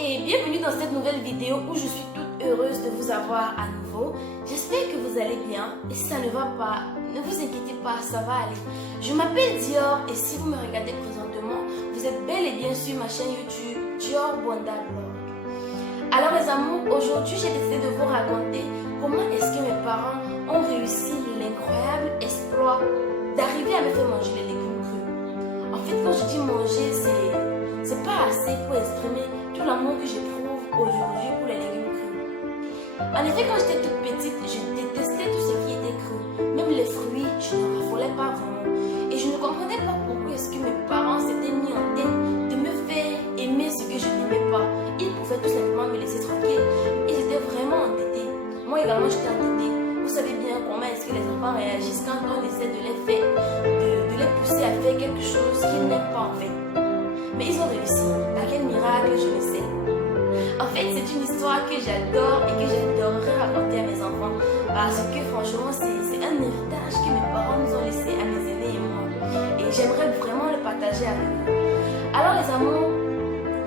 et bienvenue dans cette nouvelle vidéo où je suis toute heureuse de vous avoir à nouveau. J'espère que vous allez bien et si ça ne va pas, ne vous inquiétez pas, ça va aller. Je m'appelle Dior et si vous me regardez présentement, vous êtes bel et bien sur ma chaîne YouTube Dior Bonda Blog. Alors les amours, aujourd'hui j'ai décidé de vous raconter comment est-ce que mes parents ont réussi l'incroyable exploit d'arriver à me faire manger les légumes crus. En fait, quand je dis manger, c'est pas assez pour exprimer tout l'amour que j'éprouve aujourd'hui pour les légumes crus. En effet, quand j'étais toute petite, je détestais tout ce qui était cru. Même les fruits, je ne raffolais pas vraiment. Et je ne comprenais pas pourquoi est-ce que mes parents s'étaient mis en tête de me faire aimer ce que je n'aimais pas. Ils pouvaient tout simplement me laisser tranquille. Ils étaient vraiment entêtés. Moi également, j'étais entêtée. Vous savez bien comment est-ce que les enfants réagissent quand on essaie de les faire, de les pousser à faire quelque chose qu'ils n'aiment pas en fait. Mais ils ont réussi. Par quel miracle, je le sais. En fait, c'est une histoire que j'adore et que j'adorerais raconter à mes enfants. Parce que franchement, c'est un héritage que mes parents nous ont laissé à mes aînés et moi. Et j'aimerais vraiment le partager avec vous. Alors les amours,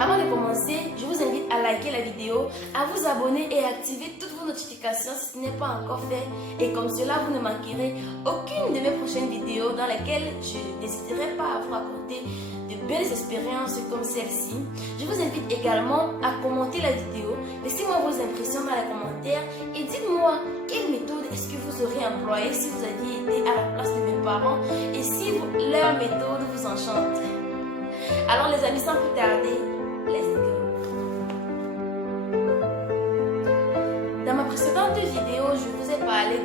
avant de commencer, je vous invite à liker la vidéo, à vous abonner et à activer toutes vos notifications si ce n'est pas encore fait. Et comme cela, vous ne manquerez aucune de mes prochaines vidéos dans lesquelles je n'hésiterai pas à vous raconter de belles expériences comme celle-ci. Je vous invite également à commenter la vidéo, laissez-moi vos impressions dans les commentaires et dites-moi quelle méthode est-ce que vous auriez employée si vous aviez été à la place de mes parents et si leur méthode vous enchante. Alors les amis, sans plus tarder, let's go. Dans ma précédente vidéo, je vous ai parlé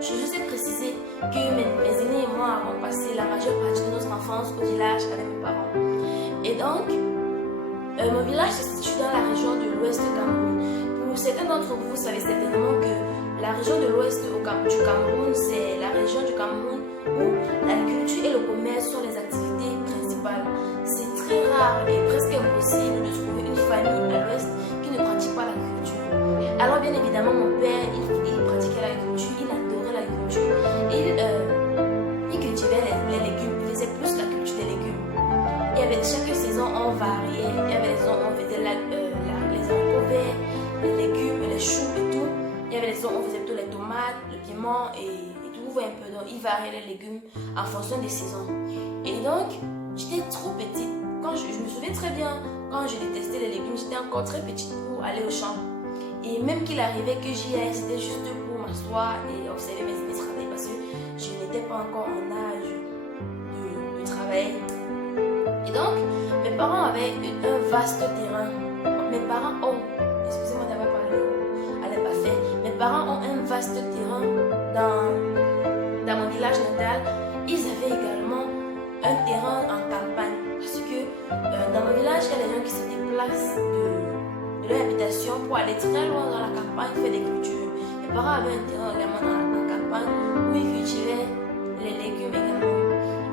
je vous ai précisé que mes aînés et moi avons passé la majeure partie de notre enfance au village avec mes parents. Et donc, mon village se situe dans la région de l'ouest du Cameroun. Pour certains d'entre vous, vous savez certainement que la région de l'ouest du Cameroun, c'est la région du Cameroun où l'agriculture et le commerce sont les activités principales. C'est très rare et presque impossible de trouver une famille à l'ouest qui ne pratique pas l'agriculture. Alors bien évidemment, mon père, il pratiquait l'agriculture, il adorait l'agriculture. Il cultivait les légumes, il faisait plus la culture des légumes. Et avec chaque saison, on variait. Il y avait les saisons où on faisait les haricots verts, les légumes, les choux et tout. Il y avait les saisons où on faisait plutôt les tomates, le piment et tout. Vous voyez un peu, donc il variait les légumes en fonction des saisons. Et donc, j'étais trop petite. Je me souviens très bien, quand je détestais les légumes, j'étais encore très petite pour aller au champ. Et même qu'il arrivait que j'y aille, c'était juste pour m'asseoir et observer mes aînés travailler parce que je n'étais pas encore en âge de travailler. Et donc, mes parents avaient un vaste terrain. Mes parents ont, excusez-moi d'avoir parlé, allez pas faire. Mes parents ont un vaste terrain dans mon village natal. Ils avaient également un terrain en campagne. Parce que dans mon village, il y a des gens qui se déplacent de leur habitation pour aller très loin dans la campagne faire des cultures. Mes parents avaient un terrain également dans la campagne où ils cultivaient les légumes également.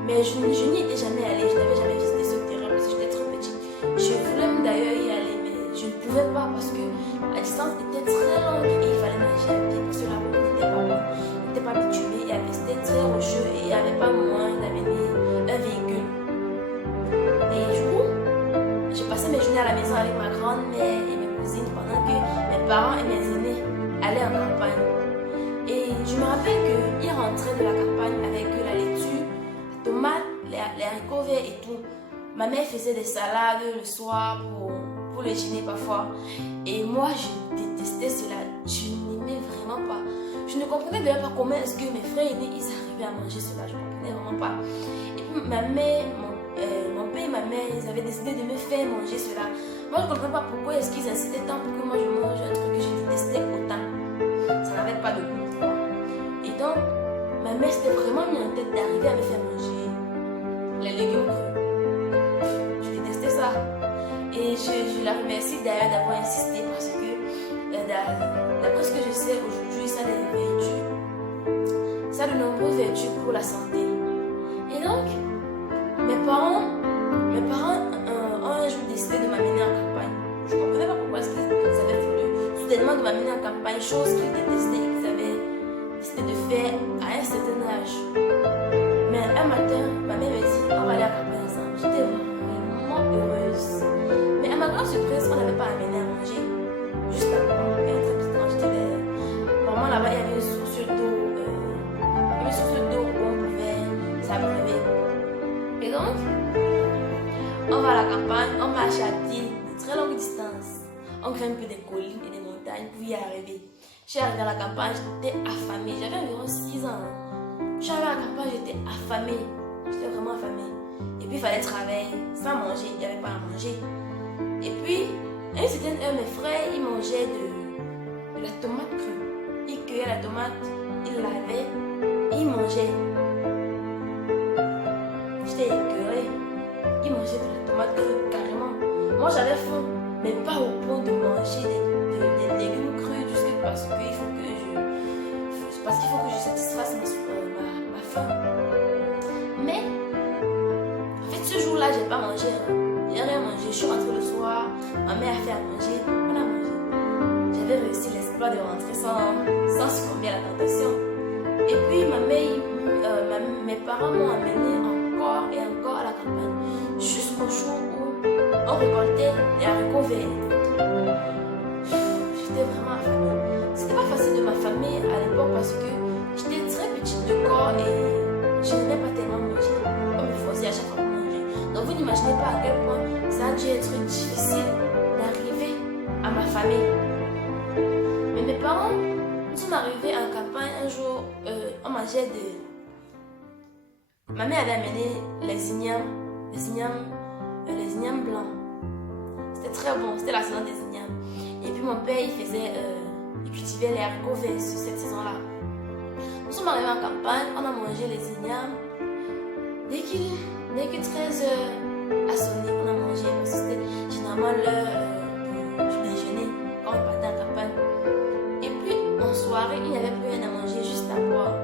Mais je n'y étais jamais allée, je n'avais jamais visité ce terrain parce que j'étais trop petite. Je voulais d'ailleurs y aller, mais je ne pouvais pas parce que la distance était très longue et il fallait nager à pied parce que la route n'était pas bonne, n'était pas bitumée et c'était très rocheux et il n'y avait pas moyen d'amener un véhicule. Et du coup, j'ai passé mes journées à la maison avec ma grand-mère et mes cousines pendant que mes parents et mes aînés allaient en campagne. Et je me rappelle qu'ils rentraient de la campagne avec la laitue, la tomate, les haricots verts et tout. Ma mère faisait des salades le soir pour le dîner parfois. Et moi, je détestais cela. Je n'aimais vraiment pas. Je ne comprenais d'ailleurs pas comment est-ce que mes frères aînés ils arrivaient à manger cela. Je ne comprenais vraiment pas. Et puis ma mère, mon père et ma mère, ils avaient décidé de me faire manger cela. Moi, je ne comprenais pas pourquoi est-ce qu'ils incitaient tant pour que moi je mange un truc que je détestais autant. Ça n'avait pas de goût. Et donc, ma mère s'était vraiment mis en tête d'arriver à me faire manger les légumes crus. Je détestais ça. Et je la remercie d'ailleurs d'avoir insisté parce que d'après ce que je sais aujourd'hui, ça a des vertus. Ça a de nombreuses vertus pour la santé. Et donc, mes parents ont un jour décidé de m'amener en campagne. Je ne comprenais pas pourquoi est-ce qu'ils avaient voulu soudainement de m'amener en campagne, chose qu'ils détestaient et qu'ils avaient décidé de faire à un certain âge. Mais un matin, ma mère me dit on va aller à la campagne ensemble. J'étais vraiment heureuse. Mais à ma grande surprise, on n'avait pas amené à manger. Juste avant, et quand j'étais là, vraiment là-bas, il y avait une source d'eau où on pouvait s'abreuver. Et donc, on va à la campagne, on marche à pied de très longue distance. On grimpe des collines et des montagnes pour y arriver. Je suis arrivée à la campagne, j'étais affamée. J'avais environ 6 ans. Je suis arrivée à la campagne, j'étais affamée. J'étais vraiment affamée. Et puis, il fallait travailler sans manger. Il n'y avait pas à manger. Et puis, à une certaine heure, mes frères, ils mangeaient de la tomate crue. Ils cueillaient la tomate, ils lavaient, et ils mangeaient. J'étais écœurée. Ils mangeaient de la tomate crue, carrément. Moi, j'avais faim, mais pas au point de manger des légumes crus, juste parce qu'il faut que je satisfasse ma faim. Mais, en fait, ce jour-là, j'ai pas mangé. J'ai rien mangé. Je suis rentrée le soir. Ma mère a fait à manger. On a mangé. J'avais réussi l'exploit de rentrer sans succomber à la tentation. Et puis, mes parents m'ont amené encore et encore à la campagne. Jusqu'au jour où on récoltait les haricots verts. J'étais vraiment affamée. C'était pas facile de m'affamer à l'époque parce que j'étais très petite de corps et je n'aimais pas tellement manger. On me forçait à chaque fois pour manger. Donc vous n'imaginez pas à quel point ça a dû être difficile d'arriver à m'affamer. Mais mes parents, nous sommes arrivés en campagne un jour, on mangeait Ma mère avait amené les ignames blancs. C'était très bon, c'était la saison des ignames. Et puis mon père, il cultivait les haricots verts sur cette saison-là. Nous sommes arrivés en campagne, on a mangé les ignames. Dès que 13 heures a sonné, on a mangé parce que c'était généralement l'heure du déjeuner quand on partait en campagne. Et puis en soirée, il n'y avait plus rien à manger, juste à boire.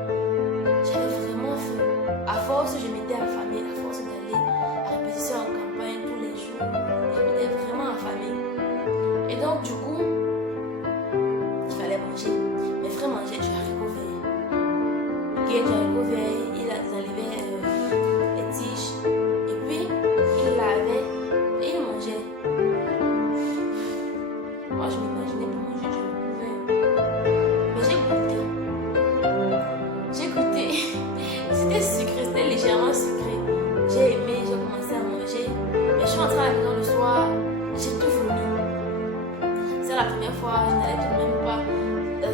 J'avais vraiment faim. À force, je m'étais affamée, à force d'aller à répétition en campagne tous les jours. Je m'étais vraiment affamée. Et donc, du coup, il fallait manger. Mes frères mangeaient du haricot vert. Du haricot vert, ils enlevaient les tiges. Et puis, ils lavaient et ils mangeaient. Moi, je m'imaginais pour manger du haricot vert. Mais j'ai goûté. C'était sucré, c'était légèrement sucré. J'ai aimé, j'ai commencé à manger. Mais je suis rentrée à la maison le soir, j'ai tout vomi. C'est la première fois, je n'allais tout de même pas.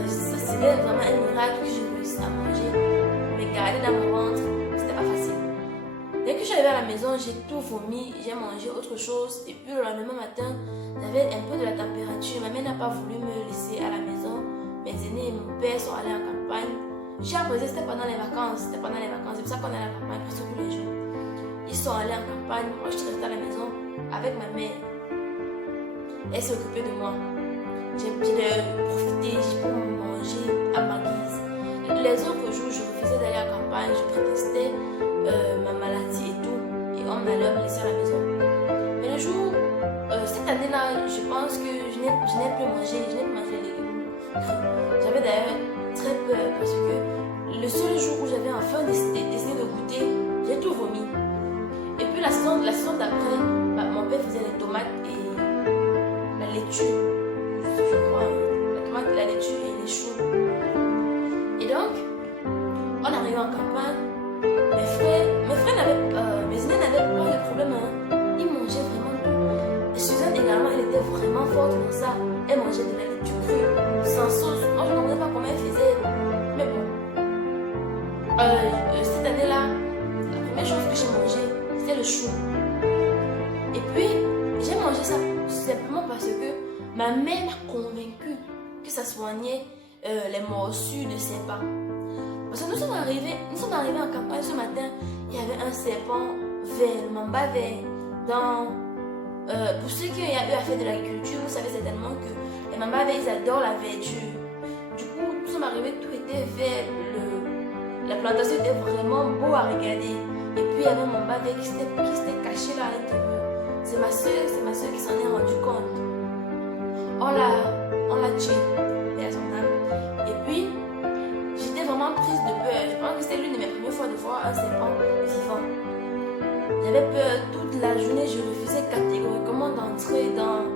C'était vraiment un miracle que j'ai réussi à manger. Mais garder dans mon ventre, c'était pas facile. Dès que je suis arrivée à la maison, j'ai tout vomi, j'ai mangé autre chose. Et puis le lendemain matin, j'avais un peu de la température. Ma mère n'a pas voulu me laisser à la maison. Mes aînés et mon père sont allés en campagne. J'ai appris, c'était pendant les vacances. C'est pour ça qu'on est à la campagne presque tous les jours. Ils sont allés en campagne. Moi, je suis restée à la maison avec ma mère. Elle s'est occupée de moi. J'ai profité pour manger à ma guise. Les autres jours, je refusais d'aller à la campagne. Je prétextais ma maladie et tout. Et on allait me laisser à la maison. Mais le jour, cette année-là, je pense que je n'ai plus mangé les légumes. J'avais d'ailleurs très peur parce que le seul jour où j'avais enfin décidé de goûter, j'ai tout vomi. Et puis la saison d'après, mon père faisait les tomates et la laitue, je crois, la tomate, la laitue et les choux. Et donc, on arrivait en campagne, mes aînés n'avaient pas de problème, hein. Ils mangeaient vraiment tout. Et Suzanne également, elle était vraiment forte dans ça. Elle mangeait de la laitue crue, sans sauce. Moi, je ne comprenais pas comment elle faisait. Mais bon. Cette année-là, la première chose que j'ai mangé, c'était le chou. Et puis, j'ai mangé ça simplement parce que ma mère m'a convaincue que ça soignait les morsures de serpent. Parce que nous sommes arrivés en campagne ce matin, il y avait un serpent vert, le mamba vert. Pour ceux qui ont eu à faire de l'agriculture, vous savez certainement que les mambas verts, ils adorent la verdure. Du coup, nous sommes arrivés, tout était vert, la plantation était vraiment beau à regarder. Et puis il y avait un mamba vert qui s'était caché là à l'intérieur. C'est ma soeur qui s'en est rendu compte. On l'a tué, paix à son âme. Et puis, j'étais vraiment prise de peur. Je pense que c'était l'une de mes premières fois de voir un serpent vivant. J'avais peur toute la journée, je refusais catégoriquement d'entrer dans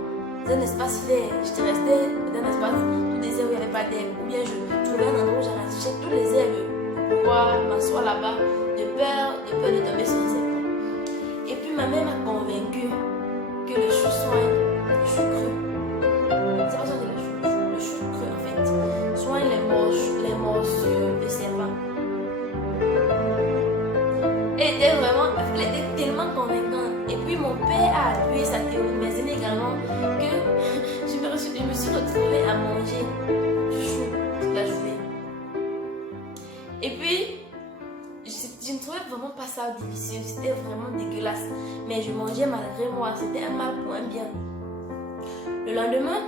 un espace vert. J'étais restée dans un espace tout désert où il n'y avait pas d'herbe. Ou bien je trouvais un endroit où j'arrachais toutes les herbes pour pouvoir m'asseoir là-bas de peur de tomber sur les serpents. Et puis ma mère m'a convaincue que le chou soigne, le chou cru. C'est pas ça que le chou cru en fait. Soigne les morsures de serpents. Elle était tellement convaincante. Et puis mon père a appuyé sa théorie, mes aînés également, que je me suis retrouvée à manger du chou toute la journée. Et puis, je ne trouvais vraiment pas ça délicieux, c'était vraiment dégueulasse. Mais je mangeais malgré moi, c'était un mal pour un bien. Le lendemain,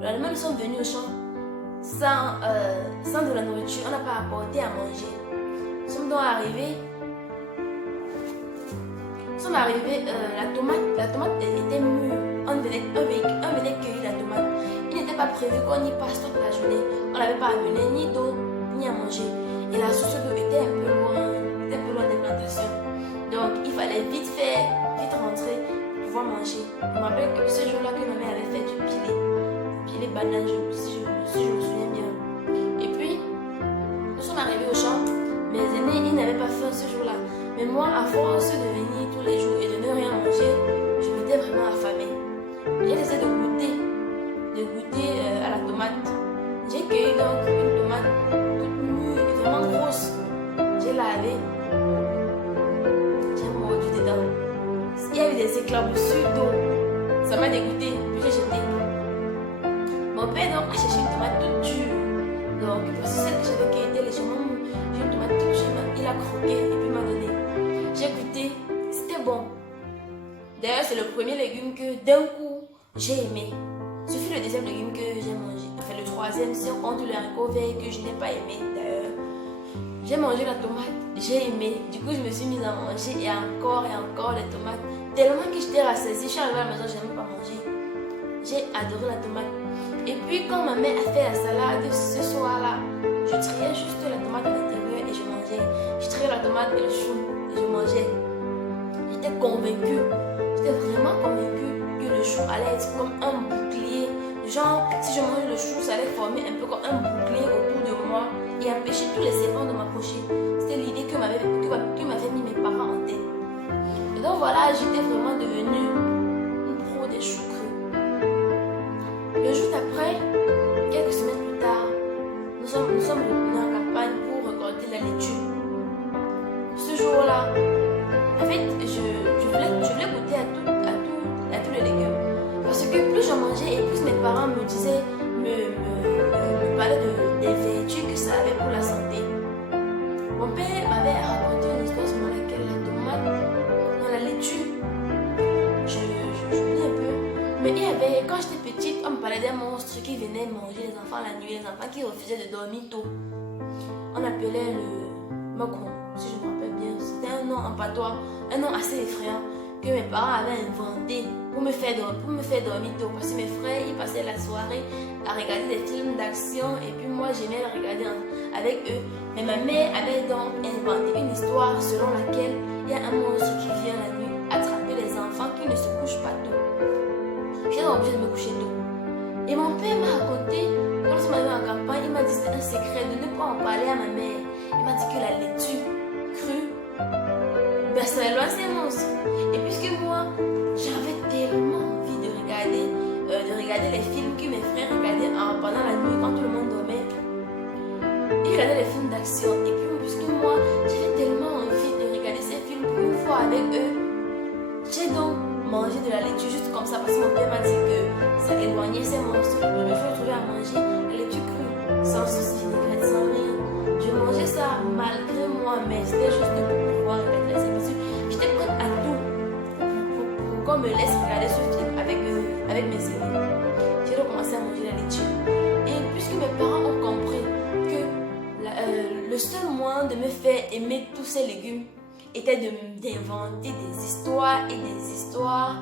nous sommes venus au champ sans de la nourriture, on n'a pas apporté à manger. Nous sommes donc arrivés. La tomate était mûre. On venait cueillir la tomate. Il n'était pas prévu qu'on y passe toute la journée. On n'avait pas amené ni d'eau ni à manger. Et la source d'eau était un peu loin des plantations. Donc il fallait vite rentrer pour pouvoir manger. Je me rappelle que ce jour-là que ma mère avait fait du pilé banane, si je me souviens bien. Et puis, nous sommes arrivés au champ. Mes aînés, ils n'avaient pas faim ce jour-là. Mais moi, à force de venir tous les jours et de ne rien manger, je m'étais vraiment affamée. J'ai essayé de goûter à la tomate. J'ai cueilli donc une tomate toute mûre et vraiment grosse. J'ai lavé. J'ai mordu dedans. Il y avait des éclaboussures d'eau. Ça m'a dégoûté. Puis j'ai jeté. Mon père donc a cherché une tomate toute dure. Donc, voici celle que j'avais cueillie était légèrement mûre. J'ai une tomate toute dure. Il a croqué et puis m'a donné. J'ai goûté, c'était bon. D'ailleurs, c'est le premier légume que d'un coup j'ai aimé. Ce fut le deuxième légume que j'ai mangé. Enfin, le troisième, si on compte le haricot vert que je n'ai pas aimé. D'ailleurs, j'ai mangé la tomate, j'ai aimé. Du coup, je me suis mise à manger et encore les tomates. Tellement que j'étais rassasiée. Je suis arrivée à la maison, je n'ai même pas mangé. J'ai adoré la tomate. Et puis, quand ma mère a fait la salade ce soir-là, je triais juste la tomate à l'intérieur et je mangeais. Je triais la tomate et le chou. Je mangeais. J'étais vraiment convaincue que le chou allait être comme un bouclier. Genre, si je mangeais le chou, ça allait former un peu comme un bouclier autour de moi et empêcher tous les serpents de m'approcher. C'était l'idée que m'avaient mis mes parents en tête. Et donc voilà, j'étais vraiment devenue une pro des choux crus. Le jour d'après, quelques semaines plus tard, nous sommes revenus en campagne pour récolter la laitue. Ce jour-là, en fait, je voulais goûter à tous les légumes. Parce que plus je mangeais et plus mes parents me disaient, me parlaient des vertus que ça avait pour la santé. Mon père m'avait raconté une histoire sur laquelle la tomate, dans la laitue, j'oublie un peu. Mais il y avait, quand j'étais petite, on me parlait d'un monstre qui venait manger les enfants la nuit, les enfants qui refusaient de dormir tôt. On appelait le Macron. Si je me rappelle bien, c'était un nom en patois, un nom assez effrayant que mes parents avaient inventé pour me faire dormir tôt. Parce que mes frères, ils passaient la soirée à regarder des films d'action et puis moi, j'aimais les regarder avec eux. Mais ma mère avait donc inventé une histoire selon laquelle il y a un monstre qui vient la nuit attraper les enfants qui ne se couchent pas tôt. J'étais obligée de me coucher tôt. Et mon père m'a raconté, quand nous sommes arrivés en campagne, il m'a dit c'était un secret de ne pas en parler à ma mère. Il m'a dit que la laitue crue, ben ça éloigne ces monstres. Et puisque moi, j'avais tellement envie de regarder les films que mes frères regardaient pendant la nuit quand tout le monde dormait. Ils regardaient les films d'action. Et puis puisque moi, j'avais tellement envie de regarder ces films pour une fois avec eux, j'ai donc mangé de la laitue juste comme ça parce que mon père m'a dit que ça éloignait ces monstres. Je me suis retrouvée à manger la laitue crue, sans sauce vinaigrette, sans rien. Je mangeais ça malgré moi, mais c'était juste pour pouvoir regarder ça. Parce que j'étais prête à tout pour qu'on me laisse regarder ce film avec mes amis. J'ai donc commencé à manger la laitue. Et puisque mes parents ont compris que le seul moyen de me faire aimer tous ces légumes était d'inventer des histoires et des histoires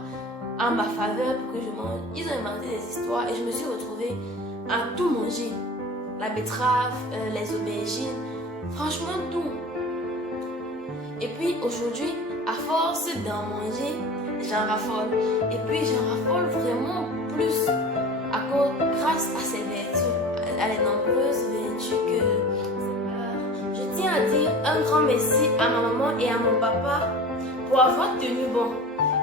en ma faveur pour que je mange. Ils ont inventé des histoires et je me suis retrouvée à tout manger. La betterave, les aubergines, franchement tout. Et puis aujourd'hui, à force d'en manger, j'en raffole. Et puis j'en raffole vraiment plus à les nombreuses vertus que je tiens à dire un grand merci à ma maman et à mon papa pour avoir tenu bon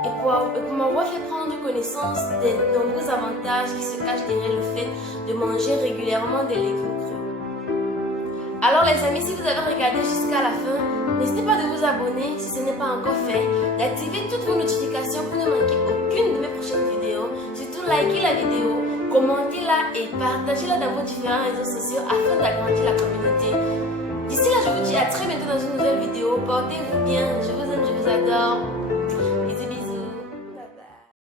et pour m'avoir fait prendre connaissance des nombreux avantages qui se cachent derrière le fait de manger régulièrement des légumes crus. Alors les amis, si vous avez regardé jusqu'à la fin, n'hésitez pas de vous abonner si ce n'est pas encore fait, d'activer toutes vos notifications pour ne manquer aucune de mes prochaines vidéos, surtout likez la vidéo, commentez-la et partagez-la dans vos différents réseaux sociaux afin d'agrandir la communauté. D'ici là, je vous dis à très bientôt dans une nouvelle vidéo. Portez-vous bien, je vous aime, je vous adore.